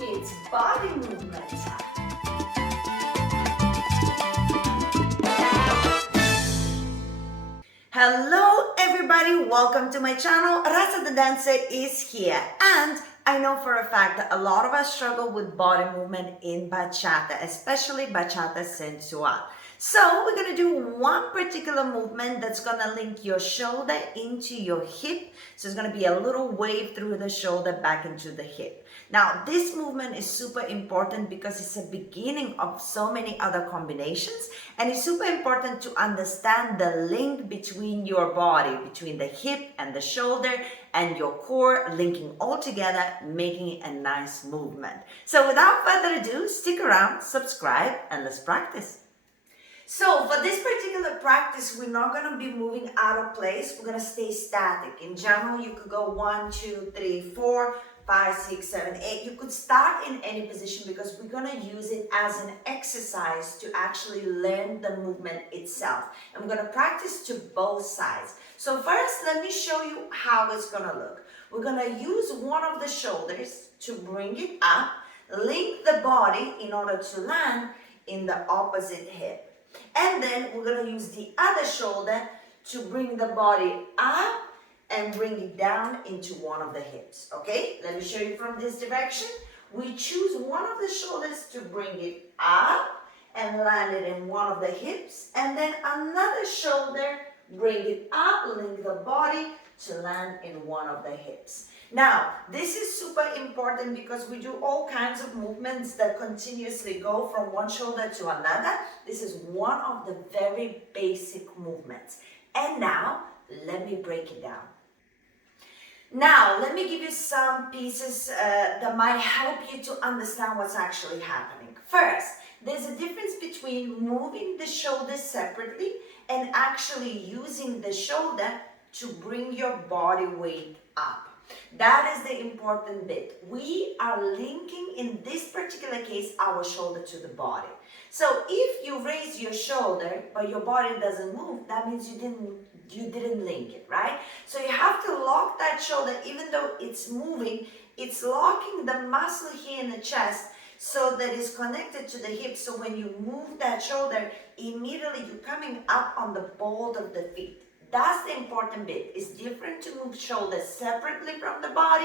It's body movement time. Hello everybody, welcome to my channel. Rasa the dancer is here, and I know for a fact that a lot of us struggle with body movement in bachata, especially bachata sensual. So we're going to do one particular movement that's going to link your shoulder into your hip. So it's going to be a little wave through the shoulder back into the hip. Now this movement is super important because it's a beginning of so many other combinations, and it's super important to understand the link between your body, between the hip and the shoulder and your core, linking all together, making it a nice movement. So without further ado, stick around, subscribe, and let's practice. So for this particular practice, we're not going to be moving out of place. We're going to stay static. In general, you could go 1, 2, 3, 4, 5, 6, 7, 8. You could start in any position because we're going to use it as an exercise to actually learn the movement itself. And we're going to practice to both sides. So first, let me show you how it's going to look. We're going to use one of the shoulders to bring it up, link the body in order to land in the opposite hip. And then we're going to use the other shoulder to bring the body up and bring it down into one of the hips. Okay, let me show you from this direction. We choose one of the shoulders to bring it up and land it in one of the hips, and then another shoulder, bring it up, link the body to land in one of the hips. Now, this is super important because we do all kinds of movements that continuously go from one shoulder to another. This is one of the very basic movements. And now, let me break it down. Now, let me give you some pieces that might help you to understand what's actually happening. First, there's a difference between moving the shoulders separately and actually using the shoulder to bring your body weight up. That is the important bit. We are linking, in this particular case, our shoulder to the body. So if you raise your shoulder but your body doesn't move, that means you didn't link it, right? So you have to lock that shoulder. Even though it's moving, it's locking the muscle here in the chest so that it's connected to the hip. So when you move that shoulder, immediately you're coming up on the ball of the feet. That's the important bit. It's different to move shoulders separately from the body,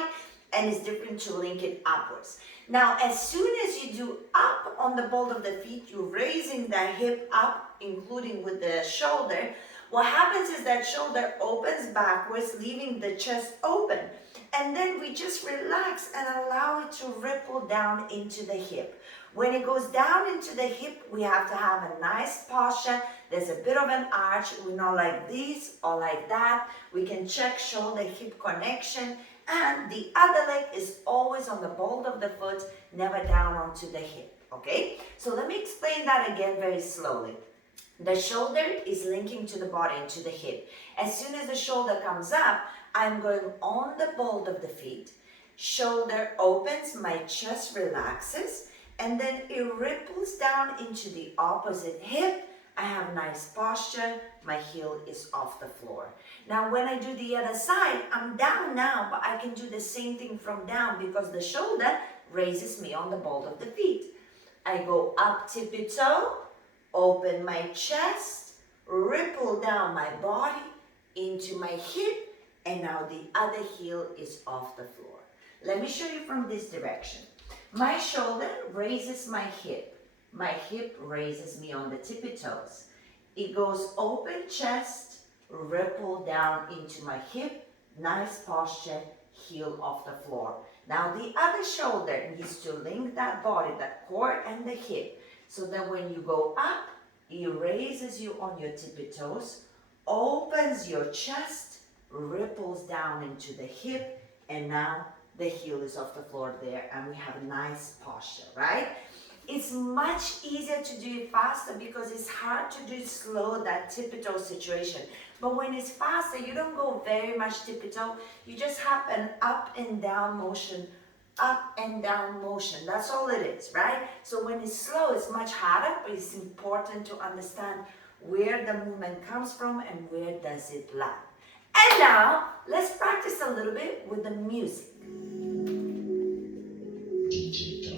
and it's different to link it upwards. Now, as soon as you do up on the ball of the feet, you're raising the hip up, including with the shoulder. What happens is that shoulder opens backwards, leaving the chest open. And then we just relax and allow it to ripple down into the hip. When it goes down into the hip, we have to have a nice posture. There's a bit of an arch. We're not like this or like that. We can check shoulder-hip connection. And the other leg is always on the ball of the foot, never down onto the hip. Okay? So let me explain that again very slowly. The shoulder is linking to the body and to the hip. As soon as the shoulder comes up, I'm going on the ball of the feet. Shoulder opens, my chest relaxes, and then it ripples down into the opposite hip. I have nice posture, my heel is off the floor. Now when I do the other side, I'm down now, but I can do the same thing from down because the shoulder raises me on the ball of the feet. I go up tippy-toe, open my chest, ripple down my body into my hip, and now the other heel is off the floor. Let me show you from this direction. My shoulder raises my hip. My hip raises me on the tippy toes. It goes open chest, ripple down into my hip, nice posture, heel off the floor. Now the other shoulder needs to link that body, that core and the hip, so that when you go up, it raises you on your tippy toes, opens your chest, ripples down into the hip, and now the heel is off the floor there, and we have a nice posture, right? It's much easier to do it faster because it's hard to do slow, that tippy-toe situation. But when it's faster, you don't go very much tippy-toe. You just have an up and down motion, up and down motion. That's all it is, right? So when it's slow, it's much harder, but it's important to understand where the movement comes from and where does it land. And now, let's practice a little bit with the music. Digital.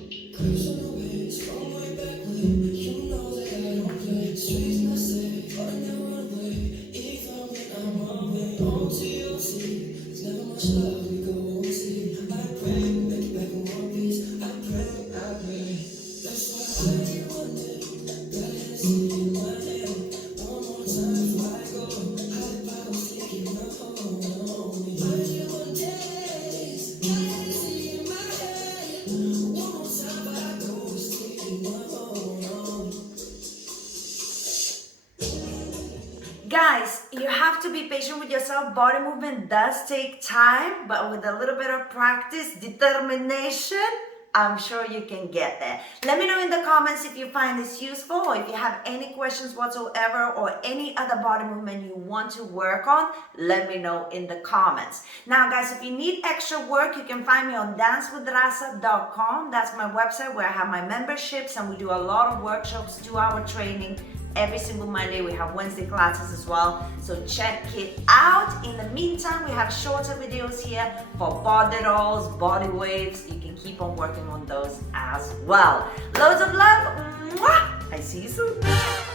Guys, you have to be patient with yourself. Body movement does take time, but with a little bit of practice, determination, I'm sure you can get there. Let me know in the comments if you find this useful, or if you have any questions whatsoever, or any other body movement you want to work on. Let me know in the comments. Now guys, if you need extra work, you can find me on dancewithrasa.com. That's my website where I have my memberships, and we do a lot of workshops, 2-hour training every single Monday. We have Wednesday classes as well, so check it out. In the meantime, we have shorter videos here for body rolls, body waves. You can keep on working on those as well. Loads of love. Mwah! I see you soon.